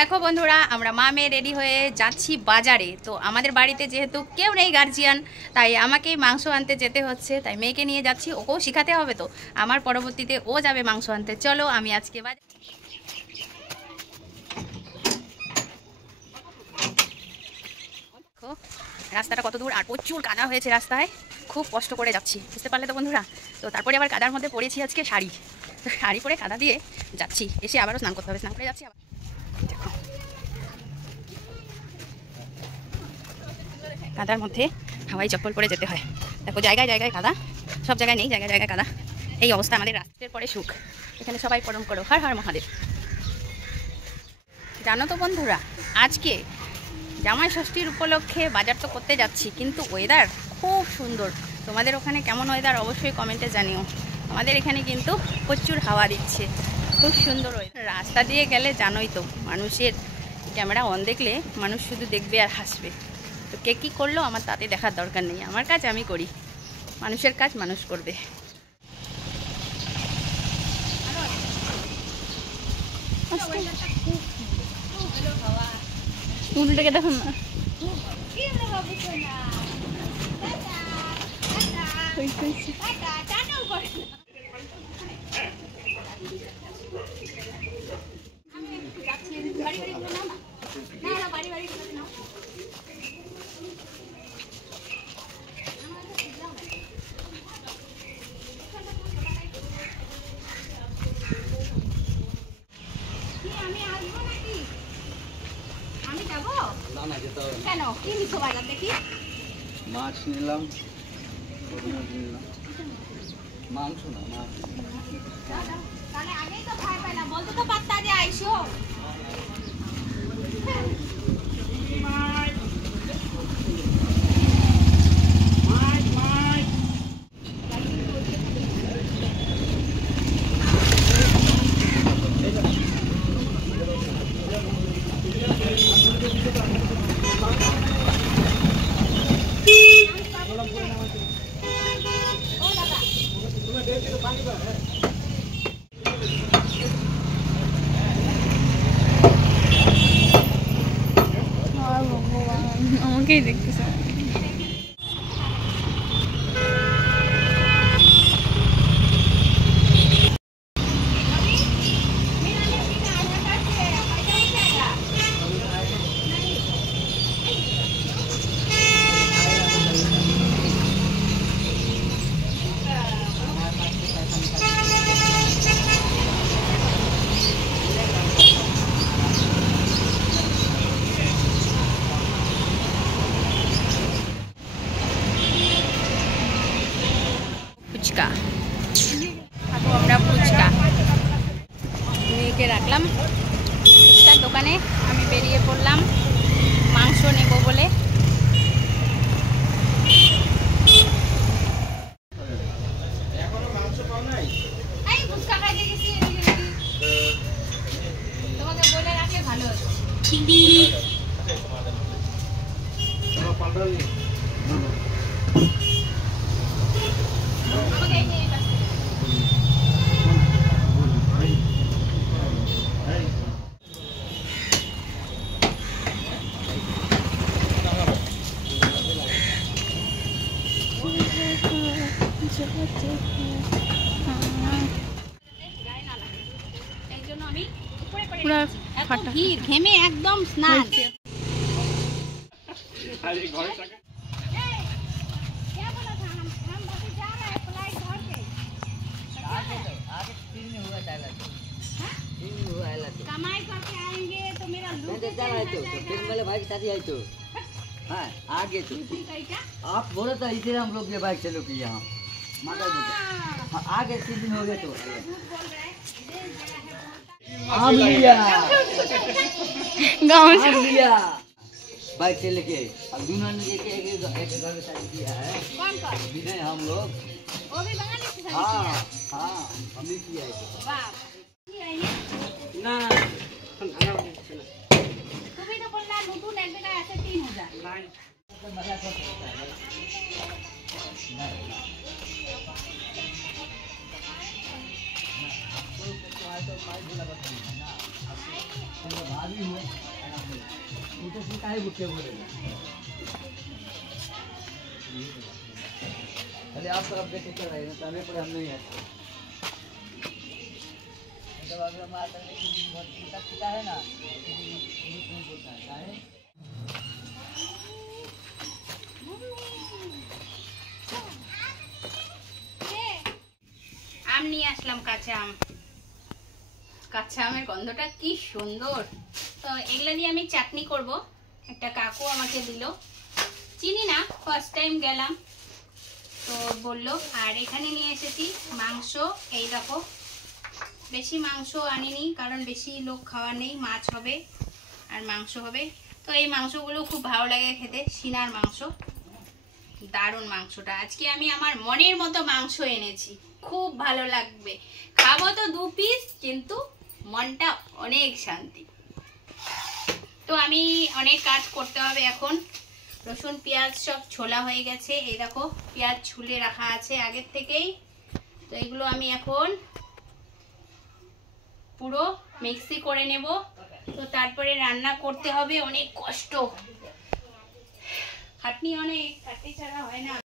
দেখো বন্ধুরা, আমরা মা মেয়ে রেডি হয়ে যাচ্ছি বাজারে। তো আমাদের বাড়িতে যেহেতু কেউ নেই গার্জিয়ান, তাই আমাকেই মাংস আনতে যেতে হচ্ছে। তাই মেয়েকে নিয়ে যাচ্ছি, ওকেও শেখাতে হবে। তো আমার পরবর্তীতে ও যাবে মাংস আনতে। চলো আমি আজকে রাস্তাটা কত দূর, আর প্রচুর কাদা হয়েছে রাস্তায়, খুব কষ্ট করে যাচ্ছি, বুঝতে পারলে তো বন্ধুরা। তো তারপরে আবার কাদার মধ্যে পড়েছি আজকে শাড়ি পরে কাদা দিয়ে যাচ্ছি, এসে আবারও স্নান করতে হবে, স্নান করে যাচ্ছি আবার। কাদার মধ্যে হাওয়াই চপ্পল পরে যেতে হয়। দেখো জায়গায় জায়গায় কাদা, সব জায়গায় নেই, জায়গায় জায়গায় কাদা। এই অবস্থা আমাদের রাষ্ট্রের পরে সুখ। এখানে সবাই প্রণাম করো, হর হর মহাদেব। জানো তো বন্ধুরা, আজকে জামাই ষষ্ঠীর উপলক্ষে বাজার তো করতে যাচ্ছি, কিন্তু ওয়েদার খুব সুন্দর। তোমাদের ওখানে কেমন ওয়েদার অবশ্যই কমেন্টে জানিও। আমাদের এখানে কিন্তু প্রচুর হাওয়া দিচ্ছে, খুব সুন্দর ওয়েদার। রাস্তা দিয়ে গেলে জানোই তো, মানুষের ক্যামেরা অন দেখলে মানুষ শুধু দেখবে আর হাসবে। তো কে কী করলো আমার তাতে দেখার দরকার নেই, আমার কাজ আমি করি, মানুষের কাজ মানুষ করবে। উল্টোকে দেখুন না, কেন কি নিছো বাজার দেখি? মাছ নিলাম, মাংস না মাছ। তাহলে আগেই তো খাই পাইলাম, বলতে তো পারতা যে আইসো। আমাকেই দেখতেছে। ফুচকা খাবো আমরা, ফুচকা মেয়েকে রাখলাম ফুচকার দোকানে, আমি বেরিয়ে পড়লাম মাংস নেব বলে। তোমাকে বলে রাখলে ভালো হতো। ঘেমে একদম স্নান। कमाई करके आएंगे तो मेरा लुक वाले भाई के साथ ही आई तो हाँ आगे तो आप बोले तो इधर हम लोग ये बाइक चलो कि यहाँ आगे 3 दिन हो गए तो बाइक से लेके अब दोनों ने एक घर में शादी किया है। कौन कौन? विनय हम लोग। वो भी बंगाली से शादी हाँ किया? हाँ हम भी किया है। वाह, ना তুমি তো বললা নতুন এক জায়গায় আছে 3000। भाभी हुए उनको सिखाए बुट्टे बोले अरे आप तरफ देखे कर रहे हैं तो हमें पर हम नहीं है जब अगर हमारा करने की बहुत चिंता है ना नहीं बोलता है আম নিয়ে আসলাম, কাঁচা আম। কাঁচা আমের গন্ধটা কি সুন্দর। তো এগুলো দিয়ে আমি চাটনি করব। একটা কাকু আমাকে দিল, চিনি না, ফার্স্ট টাইম গেলাম তো বললো। আর এখানে নিয়ে এসেছি মাংস। এই দেখো, বেশি মাংস আনিনি কারণ বেশি লোক খাওয়া নেই, মাছ হবে আর মাংস হবে। তো এই মাংসগুলো খুব ভালো লাগে খেতে, সিনার মাংস, দারুণ মাংসটা। আজকে আমি আমার মনের মতো মাংস এনেছি, খুব ভালো লাগবে। খাবো তো 2 পিস, কিন্তু মনটা অনেক শান্তি। তো আমি অনেক কাজ করতে হবে এখন। রসুন পেঁয়াজ সব ছোলা হয়ে গেছে, এই দেখো পেঁয়াজ ছুলে রাখা আছে আগের থেকেই। তো এগুলো আমি এখন পুরো মিক্সি করে নেব। তো তারপরে রান্না করতে হবে, অনেক কষ্ট, খাটনি অনেক, খাটনি ছাড়া হয় না।